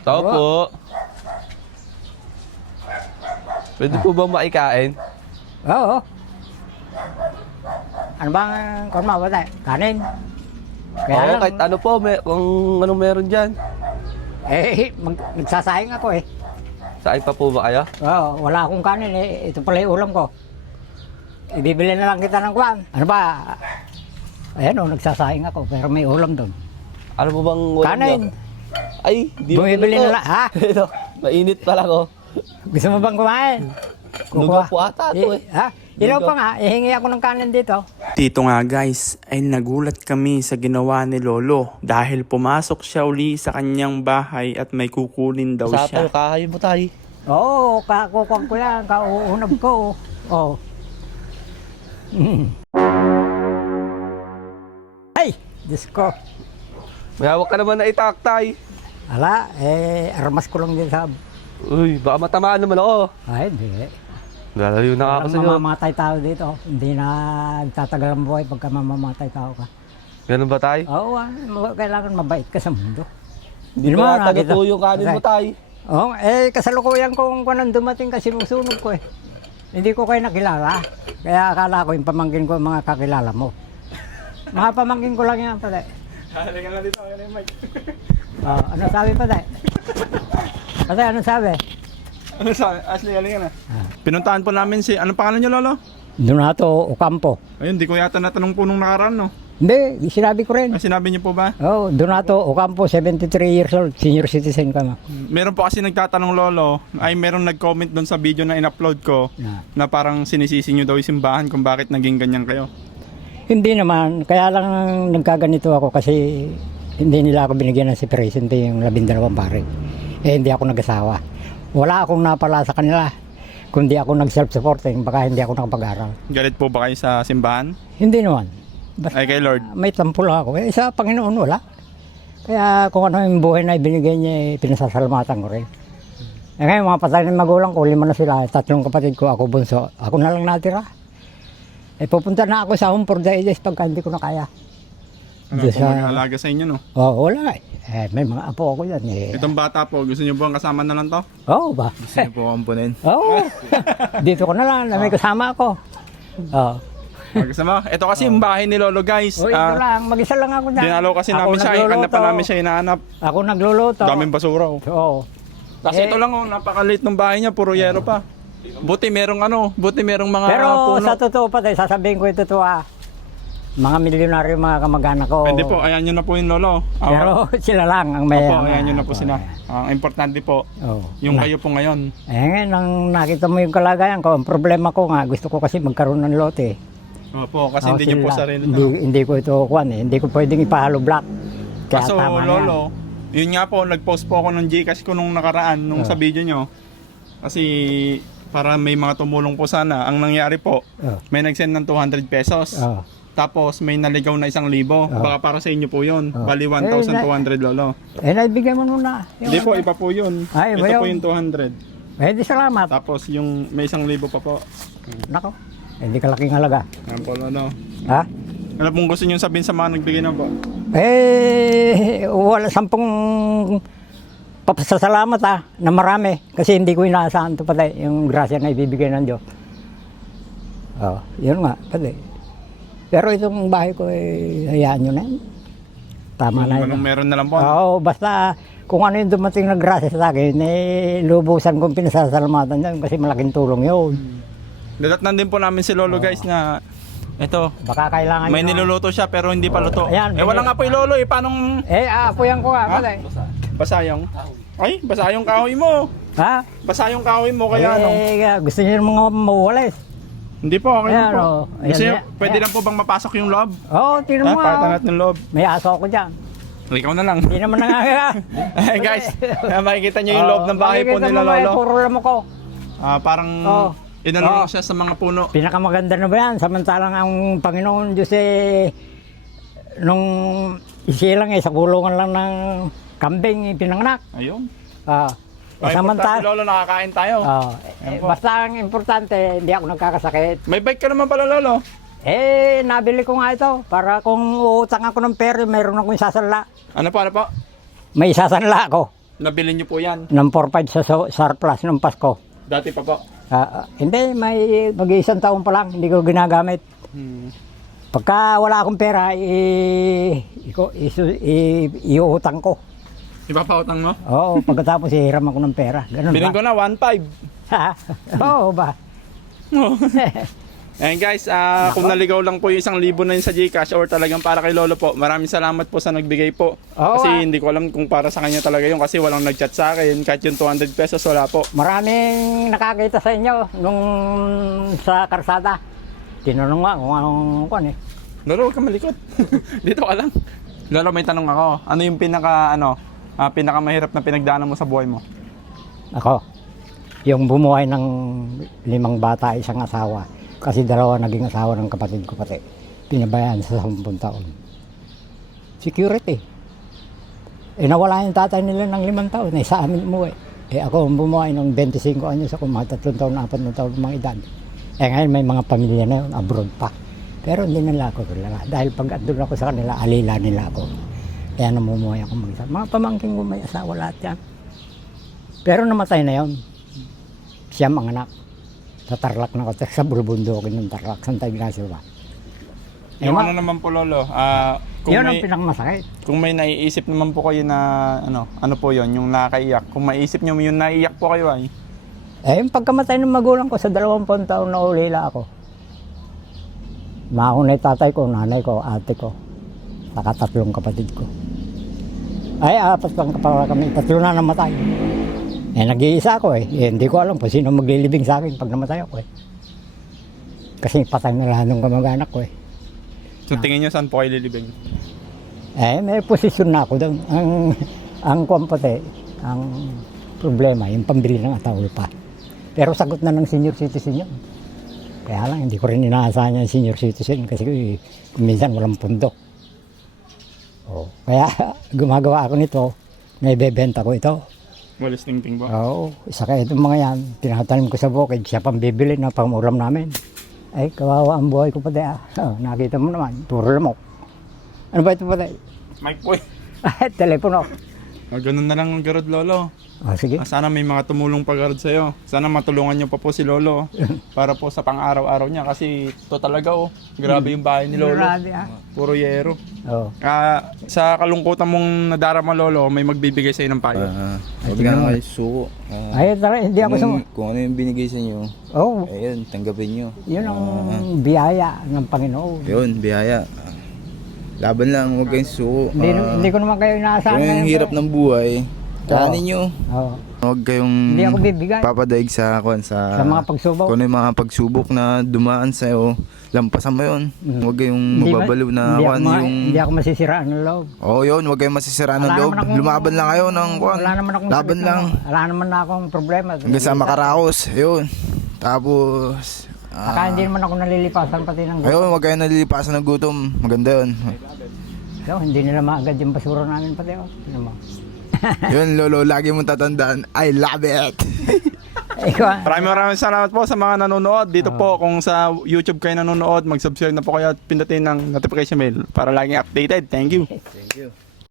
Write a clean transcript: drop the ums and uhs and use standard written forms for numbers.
Tao po. Pwede po bang maikain? Oo. Ano bang kung mawala? Kanin. Kaya Oo, lang, kahit ano po, kung anong meron dyan. nagsasayang ako eh. Saan pa po ba kayo? Oo, wala akong kanin eh. Ito pala yung ulam ko. Ibibili na lang kita ng kwan. Ano ba? Ayan o, nagsasayang ako pero may ulam doon. Ano po bang ulam Kanin. nyo? Ay, di ba Bumibili ito? na lang. Ha? Ito, mainit pala ko. Gusto mo bang kumain? Lugaw po ata ito eh. Ha? Ilaw Lugaw. pa nga, ihingi ako ng kanin dito. Dito nga guys, ay nagulat kami sa ginawa ni Lolo dahil pumasok siya uli sa kanyang bahay at may kukunin daw Sa siya. tayo, kahayo mo tayo. Oo, kakukuha ko yan, kauunab ko. Oo. Ay, Diyos ko. May hawak ka naman na itaktay. Ala, armas ko lang din sa... Uy, baka matamaan naman ako. Ay, hindi. Lalayo na ako Walang sa inyo. mamamatay tao dito. Hindi na tatagal ang buhay pagka mamamatay tao ka. Ganun ba tayo? Oo, kailangan mabait ka sa mundo. Hindi naman ba nakita. taga yung kanin mo tayo? Oo, kasalukuyan kung nang dumating kasi sinusunog ko eh. Hindi ko kayo nakilala. Kaya akala ko yung pamangkin ko mga kakilala mo. Mga pamangkin ko lang yan pala. Halika lang dito, ano yung mic? Ano sabi pala? Pala, ano sabi? Ano sabi? Ashley, halika na. Pinuntahan po namin si, anong pangalan niyo Lolo? Donato Ocampo. Ayun, di ko yata natanong po nung nakaraan no. Hindi, sinabi ko rin. Ay, sinabi niyo po ba? Oh, Donato Ocampo, 73 years old, senior citizen ka na. Meron po kasi nagtatanong Lolo, ay merong nag-comment doon sa video na in-upload ko na parang sinisisi niyo daw yung simbahan kung bakit naging ganyan kayo. Hindi naman, kaya lang nagkaganito ako kasi hindi nila ako binigyan ng separation pay yung 12 pare. Hindi ako nag-asawa. Wala akong napala sa kanila. Kundi ako nag-self-supporting, baka hindi ako nakapag-aral. Galit po ba kayo sa simbahan? Hindi naman. Basta Ay kay Lord. may tampo lang ako. Sa Panginoon wala. Kaya kung ano yung buhay na ibinigay niya, pinasasalamatan ko rin. Ngayon, mga patay ng magulang ko, 5 na sila. 3 kapatid ko, ako bunso. Ako na lang natira. Pupunta na ako sa home for the ages pagka hindi ko na kaya. Ano po mag-aalaga sa inyo no? Wala may mga apo ako yan eh. Itong bata po, gusto niyo po ang kasama na lang to? Oo ba? Gusto niyo po ampunin? Oo. Dito ko na lang, may kasama ako. Oo. Magkasama. Ito kasi yung bahay ni Lolo guys. Ito lang, mag-isa lang ako dyan. Dinalo kasi namin siya, ikanap pa namin siya hinahanap. Ako nagluluto. Daming basura oh. Oo. Kasi ito lang oh, napakaliit ng bahay niya, puro yero pa. Buti merong mga Pero puno. sa totoo pa tayo, sasabihin ko yung totoo mga milyonaryo mga kamag-anak ko. Hindi po, ayan nyo na po yung Lolo. Pero sila lang ang may... Opo, ayan nyo na po sila. Ang importante po, Oo. yung kayo po ngayon. Ngayon, nang nakita mo yung kalagayan ko, ang problema ko nga, gusto ko kasi magkaroon ng lote. Opo, kasi hindi nyo po sarili na. Hindi ko ito kuwan eh. Hindi ko pwedeng ipahalo block. Kaya Kaso tama na yan. Lolo, yun nga po, nag-post po ako ng Gcash ko nung nakaraan, nung sa video nyo. Kasi para may mga tumulong po sana. Ang nangyari po, may nag-send ng 200 pesos. Tapos may naligaw na 1,000. Baka para sa inyo po yun. Bali 1,200 Lolo. Naibigay mo muna. Hindi po, iba po yun. Ay, Ito iba po yun. yung 200. Di salamat. Tapos yung may 1,000 pa po. Nako, hindi kalaking halaga. Ayan po, ano. Ha? Ano pong gusto nyo sabihin sa mga nagbigay na po? Wala 10 papasalamat na marami. Kasi hindi ko inaasahan ito pala yung grasya na ibibigay ng Diyos. Yun nga, pala. Pero itong bahay ko, hayaan nyo na yun. Tama na yun. Anong meron na lang po? Oo, basta kung ano yung dumating na grasya sa akin, lubusan kong pinasasalamatan yun kasi malaking tulong yun. Dadatnan din po namin si Lolo guys na ito, Baka kailangan may nyo- niluluto siya pero hindi pa luto. Ayan, Wala nga po yung Lolo paanong apoyan ko nga pala. basayong? Ay, basayong kahoy mo. Ha? Basayong kahoy mo kaya ano? Gusto niyo mga mawalis. Hindi po, okay lang Ayan, po. oh. Gusto Ayan, niyo, pwede lang po bang mapasok yung loob? Tingnan mo. Pakita natin yung loob. May aso ako dyan. Ikaw na lang. Hindi naman nangangaya. Ay guys, makikita niyo yung loob ng bahay po nila Lolo. Puro lang ako. Parang inano siya sa mga puno. Pinakamaganda na ba yan? Samantalang ang Panginoon Diyos nung isilang sa kulungan lang ng kambing pinanganak. Ayun. Samantala, Lolo, nakakain tayo. basta ang importante, hindi ako nagkakasakit. May bike ka naman pala Lolo. Nabili ko nga ito para kung uutang ako ng pera, mayroon akong isasanla. Ano po? May isasanla ako. Nabili niyo po yan. Ng 4-5 sa surplus nung Pasko. Dati pa po. Hindi, may mag-iisang taon pa lang, hindi ko ginagamit. Pagka wala akong pera, iuutang ko. Ipapautang mo? Oo, pagkatapos hihiram ako ng pera. Ganun Bilhin ko ba? na 1.5. Oo ba? Ayan guys, kung naligaw lang po yung 1,000 na yun sa GCash or talagang para kay Lolo po, maraming salamat po sa nagbigay po. Oo, Kasi hindi ko alam kung para sa kanya talaga yun kasi walang nagchat sa akin. Kahit yung 200 pesos wala po. Maraming nakakita sa inyo nung sa karsada. Tinanong nga kung anong kwan eh. Lolo, huwag ka malikot. Dito ka lang. Lolo, may tanong ako. Ano yung pinakamahirap na pinagdaanan mo sa buhay mo? Ako, yung bumuhay ng 5 bata, isang asawa. Kasi 2 naging asawa ng kapatid ko pati. Pinabayaan sa 10 taon. Security. Nawala yung tatay nila ng 5 taon. Sa amin umuwi. Ako bumuhay ng 25 anyos ako, mga 3 taon, 4 taon mga edad. Ngayon may mga pamilya na yun, abroad pa. Pero hindi nila ako kilala. Dahil pag andun ako sa kanila, alila nila ako. Kaya namumuhay ako mag-isa. Mga pamangking ko may asawa lahat yan. Pero namatay na yun. Siya mga anak. Sa Tarlac na ako, sa Bulbundukin ng Tarlac, Santa Ignacio ba? Yung ano naman po Lolo, Yun ang pinakamasakit. kung may naiisip naman po kayo na ano po yon yung nakaiyak. Kung maiisip nyo yung naiiyak po kayo ay. Yung pagkamatay ng magulang ko sa 20 taon na ulila ako. Mauna yung tatay ko, nanay ko, ate ko, saka 3 kapatid ko. 4 lang kami, 3 na namatay. Nag-iisa ako hindi ko alam kung sino maglilibing sa akin pag namatay ako Kasi patay na lahat ng kamag-anak ko So tingin nyo saan po kayo lilibing? May posisyon na ako doon. Ang kumpate, ang problema, yung pambili ng Ataulpa. Pero sagot na ng senior citizen yun. Kaya lang, hindi ko rin inaasahan yung senior citizen kasi minsan walang pundo. Kaya gumagawa ako nito, naibebenta ko ito. Walis tingting po. Oo, isa kaya itong mga yan, tinatanim ko sa bukid, siya pang bibili ng pangulam namin. Kawawa ang buhay ko pati nakita mo naman, puro lamok. Ano ba ito pati? Mike po Telepono. Ganun na lang ang garod Lolo. Sige. Sana may mga tumulong pag-garod sa'yo. Sana matulungan nyo pa po si Lolo. Para po sa pang-araw-araw niya. Kasi ito talaga grabe yung bahay ni Lolo. Grabe Puro yero. Oo. Sa kalungkutan mong nadarama Lolo, may magbibigay sa'yo ng payo. Huwag na kayo suko. Hindi ako Kung ano yung binigay sa inyo, Oo. ayun, tanggapin nyo. Yun ang biyaya ng Panginoon. Yun, biyaya. Laban lang, huwag kayong suko. Hindi ko naman kayo inaasahan. Kung yung hirap ng buhay, kanin nyo. Oo. Huwag kayong Hindi ako bibigay papadaig sa sa mga pagsubok. kung ano yung mga pagsubok na dumaan sa'yo, lampasan mo yun. Huwag kayong mababaliw na Hindi ako masisiraan ng loob. yun, huwag kayong masisiraan ng loob. Lumaban lang kayo ng Wala naman akong laban sakit lang. Wala naman na akong problema. Hanggang sa makaraos, yun. Tapos, Saka hindi naman ako nalilipasan pati ng gutom. ayun, huwag kayong nalilipasan ng gutom. Maganda yun. Hindi nila maagad yung basura namin pati. Ano mo? Yun, Lolo, lagi mong tatandaan, I love it! Ikaw, Maraming salamat po sa mga nanonood. Dito po, kung sa YouTube kayo nanonood, mag-subscribe na po kayo at pindutin ng notification bell para laging updated. Thank you. Thank you.